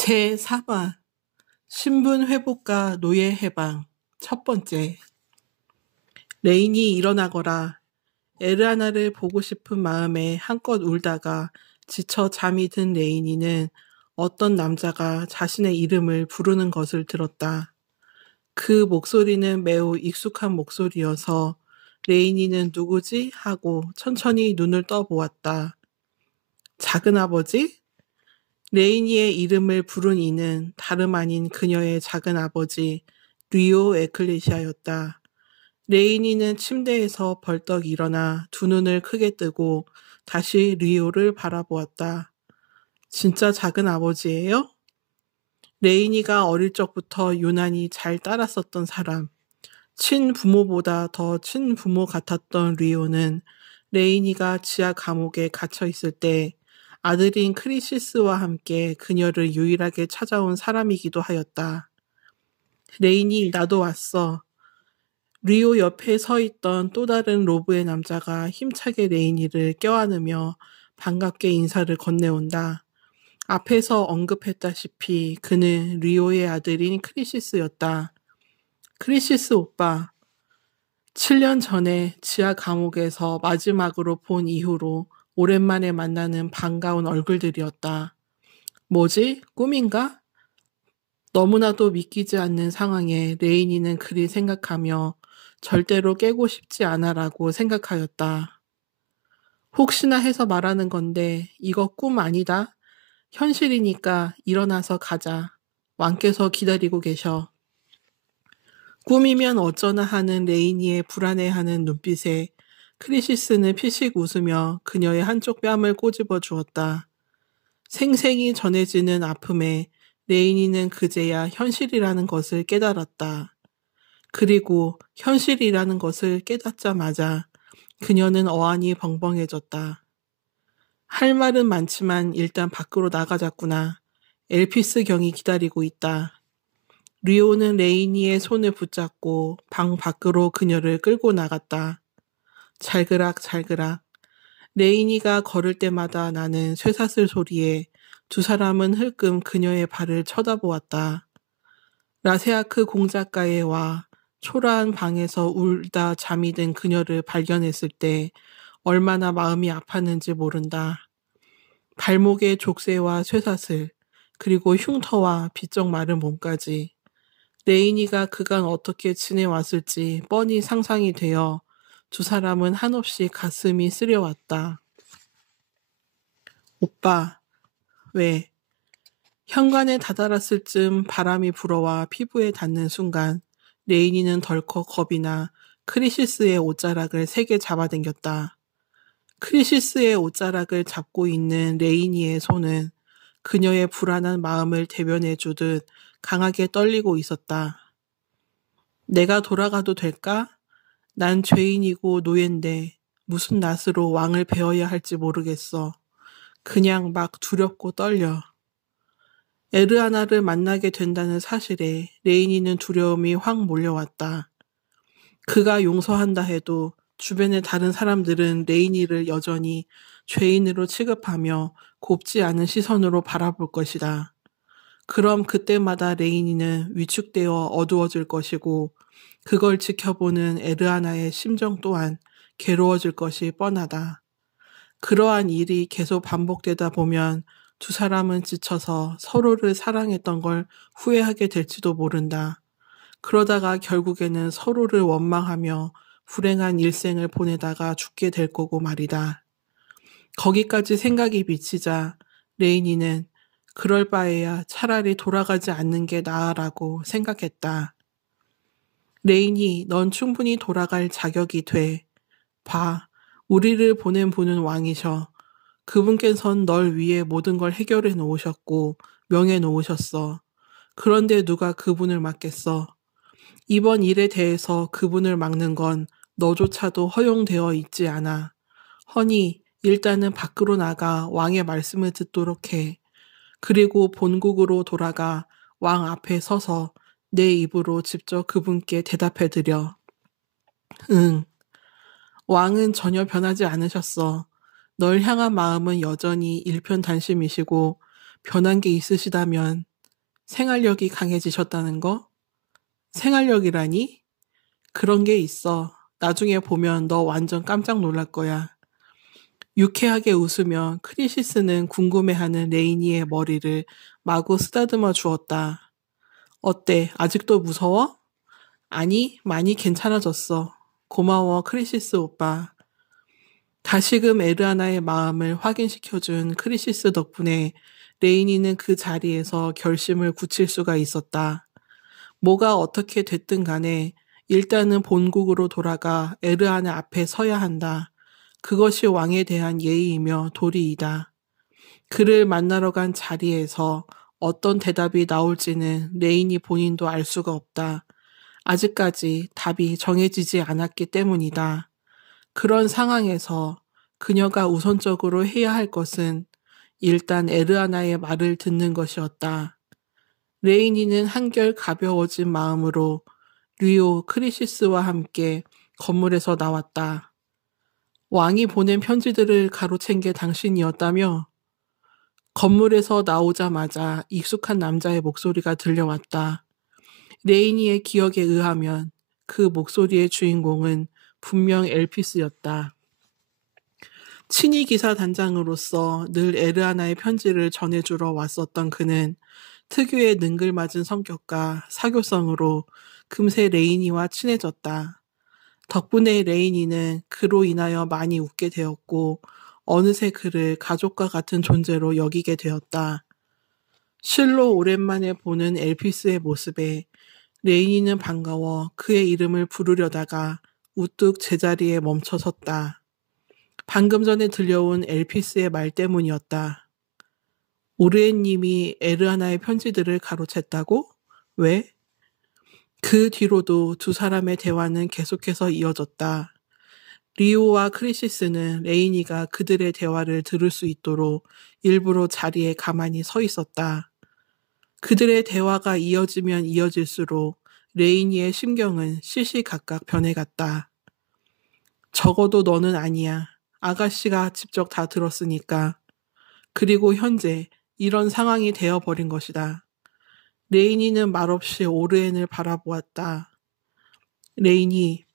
제3화 신분 회복과 노예 해방 첫 번째. 레인이 일어나거라. 에르아나를 보고 싶은 마음에 한껏 울다가 지쳐 잠이 든 레인이는 어떤 남자가 자신의 이름을 부르는 것을 들었다. 그 목소리는 매우 익숙한 목소리여서 레인이는 누구지? 하고 천천히 눈을 떠보았다. 작은아버지? 레이니의 이름을 부른 이는 다름 아닌 그녀의 작은아버지 리오 에클레시아였다. 레이니는 침대에서 벌떡 일어나 두 눈을 크게 뜨고 다시 리오를 바라보았다. 진짜 작은아버지예요? 레이니가 어릴 적부터 유난히 잘 따랐었던 사람, 친부모보다 더 친부모 같았던 리오는 레이니가 지하 감옥에 갇혀 있을 때 아들인 크리시스와 함께 그녀를 유일하게 찾아온 사람이기도 하였다. 레인이 나도 왔어. 리오 옆에 서 있던 또 다른 로브의 남자가 힘차게 레이니를 껴안으며 반갑게 인사를 건네온다. 앞에서 언급했다시피 그는 리오의 아들인 크리시스였다. 크리시스 오빠, 7년 전에 지하 감옥에서 마지막으로 본 이후로 오랜만에 만나는 반가운 얼굴들이었다. 뭐지? 꿈인가? 너무나도 믿기지 않는 상황에 레이니는 그리 생각하며 절대로 깨고 싶지 않아라고 생각하였다. 혹시나 해서 말하는 건데 이거 꿈 아니다. 현실이니까 일어나서 가자. 왕께서 기다리고 계셔. 꿈이면 어쩌나 하는 레이니의 불안해하는 눈빛에 크리시스는 피식 웃으며 그녀의 한쪽 뺨을 꼬집어 주었다. 생생히 전해지는 아픔에 레이니는 그제야 현실이라는 것을 깨달았다. 그리고 현실이라는 것을 깨닫자마자 그녀는 어안이 벙벙해졌다. 할 말은 많지만 일단 밖으로 나가자꾸나. 엘피스 경이 기다리고 있다. 리오는 레이니의 손을 붙잡고 방 밖으로 그녀를 끌고 나갔다. 잘그락. 레이니가 걸을 때마다 나는 쇠사슬 소리에 두 사람은 흘끔 그녀의 발을 쳐다보았다. 라세아크 공작가에 와 초라한 방에서 울다 잠이 든 그녀를 발견했을 때 얼마나 마음이 아팠는지 모른다. 발목에 족쇄와 쇠사슬, 그리고 흉터와 비쩍 마른 몸까지. 레이니가 그간 어떻게 지내왔을지 뻔히 상상이 되어 두 사람은 한없이 가슴이 쓰려왔다. 오빠, 왜? 현관에 다다랐을 즈음 바람이 불어와 피부에 닿는 순간 레이니는 덜컥 겁이 나 크리시스의 옷자락을 세게 잡아당겼다. 크리시스의 옷자락을 잡고 있는 레이니의 손은 그녀의 불안한 마음을 대변해주듯 강하게 떨리고 있었다. 내가 돌아가도 될까? 난 죄인이고 노예인데 무슨 낯으로 왕을 배워야 할지 모르겠어. 그냥 막 두렵고 떨려. 에르아나를 만나게 된다는 사실에 레이니는 두려움이 확 몰려왔다. 그가 용서한다 해도 주변의 다른 사람들은 레이니를 여전히 죄인으로 취급하며 곱지 않은 시선으로 바라볼 것이다. 그럼 그때마다 레이니는 위축되어 어두워질 것이고 그걸 지켜보는 에르아나의 심정 또한 괴로워질 것이 뻔하다. 그러한 일이 계속 반복되다 보면 두 사람은 지쳐서 서로를 사랑했던 걸 후회하게 될지도 모른다. 그러다가 결국에는 서로를 원망하며 불행한 일생을 보내다가 죽게 될 거고 말이다. 거기까지 생각이 미치자 레이니는 그럴 바에야 차라리 돌아가지 않는 게 나아라고 생각했다. 레이니, 넌 충분히 돌아갈 자격이 돼. 봐, 우리를 보낸 분은 왕이셔. 그분께선 널 위해 모든 걸 해결해 놓으셨고 명해 놓으셨어. 그런데 누가 그분을 막겠어. 이번 일에 대해서 그분을 막는 건 너조차도 허용되어 있지 않아. 허니, 일단은 밖으로 나가 왕의 말씀을 듣도록 해. 그리고 본국으로 돌아가 왕 앞에 서서 내 입으로 직접 그분께 대답해드려. 응. 왕은 전혀 변하지 않으셨어. 널 향한 마음은 여전히 일편단심이시고 변한 게 있으시다면 생활력이 강해지셨다는 거? 생활력이라니? 그런 게 있어. 나중에 보면 너 완전 깜짝 놀랄 거야. 유쾌하게 웃으며 크리시스는 궁금해하는 레이니의 머리를 마구 쓰다듬어 주었다. 어때? 아직도 무서워? 아니, 많이 괜찮아졌어. 고마워, 크리시스 오빠. 다시금 에르아나의 마음을 확인시켜준 크리시스 덕분에 레이니는 그 자리에서 결심을 굳힐 수가 있었다. 뭐가 어떻게 됐든 간에 일단은 본국으로 돌아가 에르아나 앞에 서야 한다. 그것이 왕에 대한 예의이며 도리이다. 그를 만나러 간 자리에서 어떤 대답이 나올지는 레인이 본인도 알 수가 없다. 아직까지 답이 정해지지 않았기 때문이다. 그런 상황에서 그녀가 우선적으로 해야 할 것은 일단 에르아나의 말을 듣는 것이었다. 레이니는 한결 가벼워진 마음으로 류오 크리시스와 함께 건물에서 나왔다. 왕이 보낸 편지들을 가로챈 게 당신이었다며? 건물에서 나오자마자 익숙한 남자의 목소리가 들려왔다. 레이니의 기억에 의하면 그 목소리의 주인공은 분명 엘피스였다. 친위 기사 단장으로서 늘 에르아나의 편지를 전해주러 왔었던 그는 특유의 능글맞은 성격과 사교성으로 금세 레이니와 친해졌다. 덕분에 레이니는 그로 인하여 많이 웃게 되었고 어느새 그를 가족과 같은 존재로 여기게 되었다. 실로 오랜만에 보는 엘피스의 모습에 레이니는 반가워 그의 이름을 부르려다가 우뚝 제자리에 멈춰 섰다. 방금 전에 들려온 엘피스의 말 때문이었다. 오르엔님이 에르아나의 편지들을 가로챘다고? 왜? 그 뒤로도 두 사람의 대화는 계속해서 이어졌다. 리오와 크리시스는 레이니가 그들의 대화를 들을 수 있도록 일부러 자리에 가만히 서 있었다. 그들의 대화가 이어지면 이어질수록 레이니의 심경은 시시각각 변해갔다. 적어도 너는 아니야. 아가씨가 직접 다 들었으니까. 그리고 현재 이런 상황이 되어버린 것이다. 레이니는 말없이 오르엔을 바라보았다. 레이니,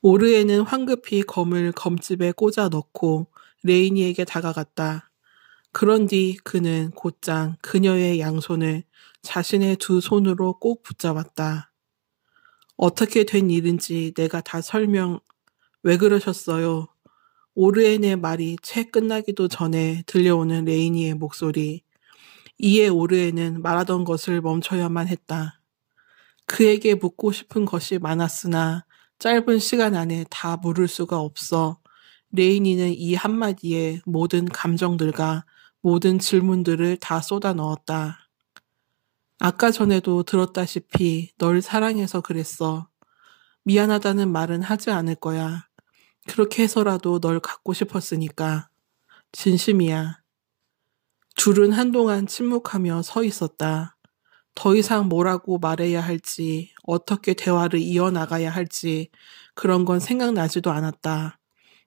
오르엔은 황급히 검을 검집에 꽂아 넣고 레이니에게 다가갔다. 그런 뒤 그는 곧장 그녀의 양손을 자신의 두 손으로 꼭 붙잡았다. 어떻게 된 일인지 내가 다 왜 그러셨어요? 오르엔의 말이 채 끝나기도 전에 들려오는 레이니의 목소리. 이에 오르엔은 말하던 것을 멈춰야만 했다. 그에게 묻고 싶은 것이 많았으나 짧은 시간 안에 다 물을 수가 없어 레이니는 이 한마디에 모든 감정들과 모든 질문들을 다 쏟아 넣었다. 아까 전에도 들었다시피 널 사랑해서 그랬어. 미안하다는 말은 하지 않을 거야. 그렇게 해서라도 널 갖고 싶었으니까. 진심이야. 둘은 한동안 침묵하며 서 있었다. 더 이상 뭐라고 말해야 할지, 어떻게 대화를 이어나가야 할지 그런 건 생각나지도 않았다.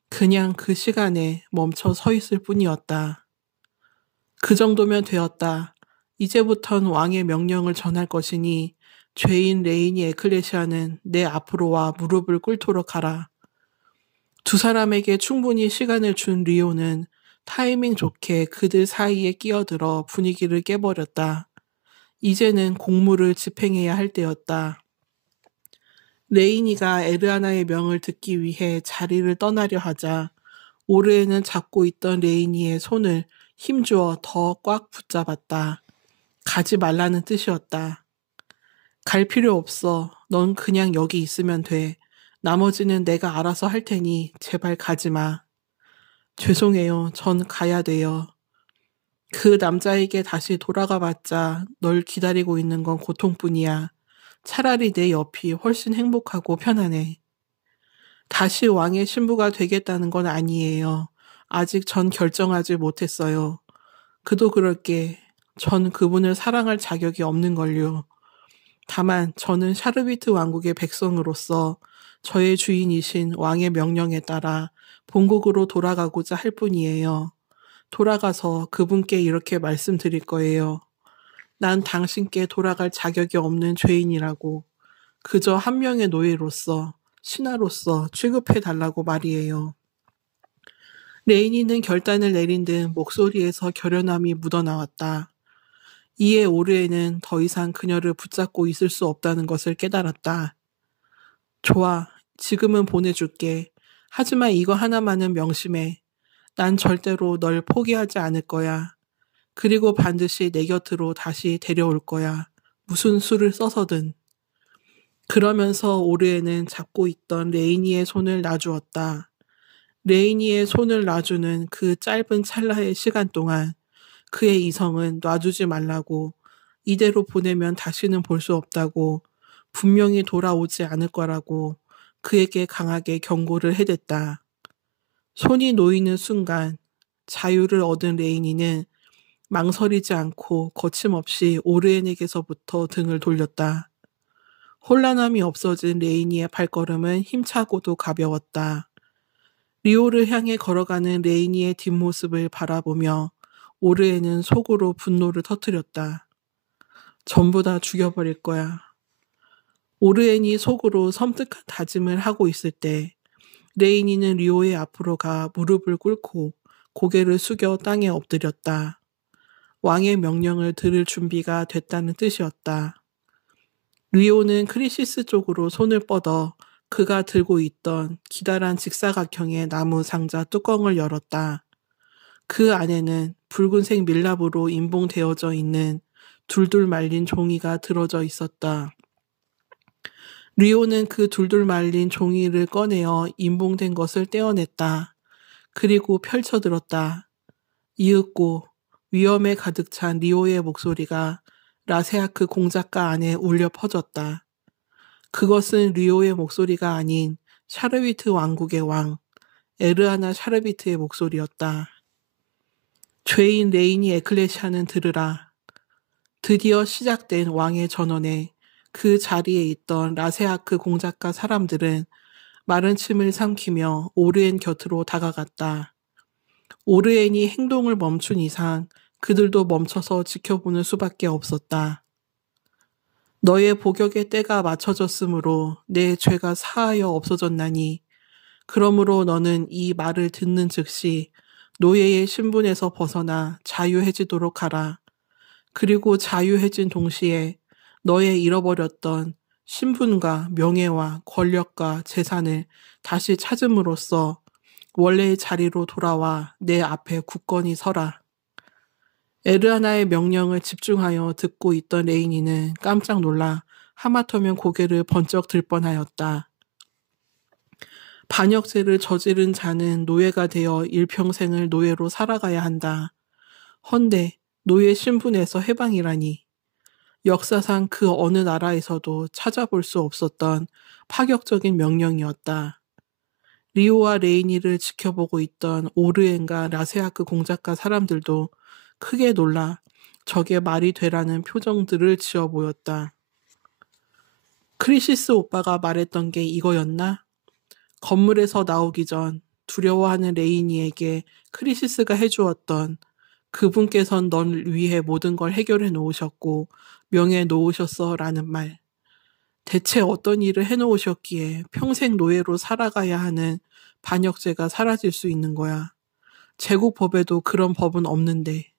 그냥 그 시간에 멈춰 서 있을 뿐이었다. 그 정도면 되었다. 이제부턴 왕의 명령을 전할 것이니 죄인 레이니 에클레시아는 내 앞으로 와 무릎을 꿇도록 하라. 두 사람에게 충분히 시간을 준 리오는 타이밍 좋게 그들 사이에 끼어들어 분위기를 깨버렸다. 이제는 공무를 집행해야 할 때였다. 레이니가 에르아나의 명을 듣기 위해 자리를 떠나려 하자 오르에는 잡고 있던 레이니의 손을 힘주어 더 꽉 붙잡았다. 가지 말라는 뜻이었다. 갈 필요 없어. 넌 그냥 여기 있으면 돼. 나머지는 내가 알아서 할 테니 제발 가지 마. 죄송해요. 전 가야 돼요. 그 남자에게 다시 돌아가 봤자 널 기다리고 있는 건 고통뿐이야. 차라리 내 옆이 훨씬 행복하고 편하네. 다시 왕의 신부가 되겠다는 건 아니에요. 아직 전 결정하지 못했어요. 그도 그럴게. 전 그분을 사랑할 자격이 없는걸요. 다만 저는 샤르비트 왕국의 백성으로서 저의 주인이신 왕의 명령에 따라 본국으로 돌아가고자 할 뿐이에요. 돌아가서 그분께 이렇게 말씀드릴 거예요. 난 당신께 돌아갈 자격이 없는 죄인이라고 그저 한 명의 노예로서, 신하로서 취급해달라고 말이에요. 레이니는 결단을 내린 듯 목소리에서 결연함이 묻어나왔다. 이에 오르에는 더 이상 그녀를 붙잡고 있을 수 없다는 것을 깨달았다. 좋아, 지금은 보내줄게. 하지만 이거 하나만은 명심해. 난 절대로 널 포기하지 않을 거야. 그리고 반드시 내 곁으로 다시 데려올 거야. 무슨 수를 써서든. 그러면서 오르에는 잡고 있던 레이니의 손을 놔주었다. 레이니의 손을 놔주는 그 짧은 찰나의 시간 동안 그의 이성은 놔주지 말라고, 이대로 보내면 다시는 볼 수 없다고, 분명히 돌아오지 않을 거라고 그에게 강하게 경고를 해댔다. 손이 놓이는 순간 자유를 얻은 레이니는 망설이지 않고 거침없이 오르엔에게서부터 등을 돌렸다. 혼란함이 없어진 레이니의 발걸음은 힘차고도 가벼웠다. 리오를 향해 걸어가는 레이니의 뒷모습을 바라보며 오르엔은 속으로 분노를 터뜨렸다. 전부 다 죽여버릴 거야. 오르엔이 속으로 섬뜩한 다짐을 하고 있을 때 레이니는 리오의 앞으로 가 무릎을 꿇고 고개를 숙여 땅에 엎드렸다. 왕의 명령을 들을 준비가 됐다는 뜻이었다. 리오는 크리시스 쪽으로 손을 뻗어 그가 들고 있던 기다란 직사각형의 나무 상자 뚜껑을 열었다. 그 안에는 붉은색 밀랍으로 인봉되어져 있는 둘둘 말린 종이가 들어져 있었다. 리오는 그 둘둘 말린 종이를 꺼내어 인봉된 것을 떼어냈다. 그리고 펼쳐들었다. 이윽고 위험에 가득 찬 리오의 목소리가 라세아크 공작가 안에 울려 퍼졌다. 그것은 리오의 목소리가 아닌 샤르비트 왕국의 왕, 에르아나 샤르비트의 목소리였다. 죄인 레이니 에클레시아는 들으라. 드디어 시작된 왕의 전원에 그 자리에 있던 라세아크 공작가 사람들은 마른 침을 삼키며 오르엔 곁으로 다가갔다. 오르엔이 행동을 멈춘 이상 그들도 멈춰서 지켜보는 수밖에 없었다. 너의 복역의 때가 맞춰졌으므로 내 죄가 사하여 없어졌나니 그러므로 너는 이 말을 듣는 즉시 노예의 신분에서 벗어나 자유해지도록 하라. 그리고 자유해진 동시에 너의 잃어버렸던 신분과 명예와 권력과 재산을 다시 찾음으로써 원래의 자리로 돌아와 내 앞에 굳건히 서라. 에르아나의 명령을 집중하여 듣고 있던 레이니는 깜짝 놀라 하마터면 고개를 번쩍 들 뻔하였다. 반역죄를 저지른 자는 노예가 되어 일평생을 노예로 살아가야 한다. 헌데 노예 신분에서 해방이라니. 역사상 그 어느 나라에서도 찾아볼 수 없었던 파격적인 명령이었다. 리오와 레이니를 지켜보고 있던 오르엔과 라세아크 공작가 사람들도 크게 놀라 저게 말이 되라는 표정들을 지어 보였다. 크리시스 오빠가 말했던 게 이거였나? 건물에서 나오기 전 두려워하는 레이니에게 크리시스가 해주었던 그분께선 널 위해 모든 걸 해결해 놓으셨고 명예 놓으셨어 라는 말. 대체 어떤 일을 해놓으셨기에 평생 노예로 살아가야 하는 반역죄가 사라질 수 있는 거야. 제국법에도 그런 법은 없는데.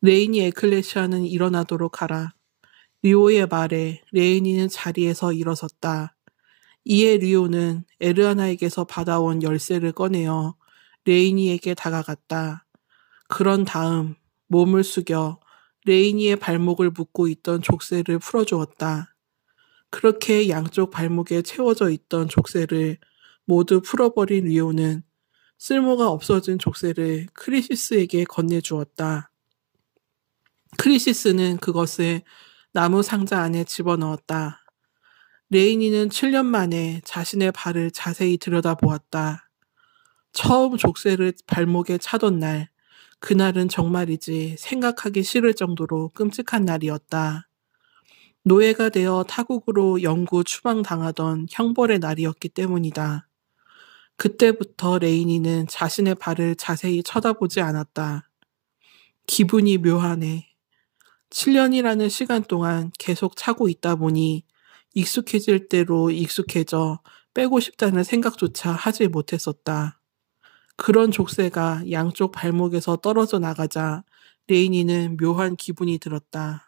레이니 에클레시아는 일어나도록 하라. 리오의 말에 레이니는 자리에서 일어섰다. 이에 리오는 에르아나에게서 받아온 열쇠를 꺼내어 레이니에게 다가갔다. 그런 다음 몸을 숙여 레이니의 발목을 묶고 있던 족쇄를 풀어주었다. 그렇게 양쪽 발목에 채워져 있던 족쇄를 모두 풀어버린 리오는 쓸모가 없어진 족쇄를 크리시스에게 건네주었다. 크리시스는 그것을 나무 상자 안에 집어넣었다. 레이니는 7년 만에 자신의 발을 자세히 들여다보았다. 처음 족쇄를 발목에 차던 날, 그날은 정말이지 생각하기 싫을 정도로 끔찍한 날이었다. 노예가 되어 타국으로 영구 추방당하던 형벌의 날이었기 때문이다. 그때부터 레이니는 자신의 발을 자세히 쳐다보지 않았다. 기분이 묘하네. 7년이라는 시간 동안 계속 차고 있다 보니 익숙해질 대로 익숙해져 빼고 싶다는 생각조차 하지 못했었다. 그런 족쇄가 양쪽 발목에서 떨어져 나가자 레이니는 묘한 기분이 들었다.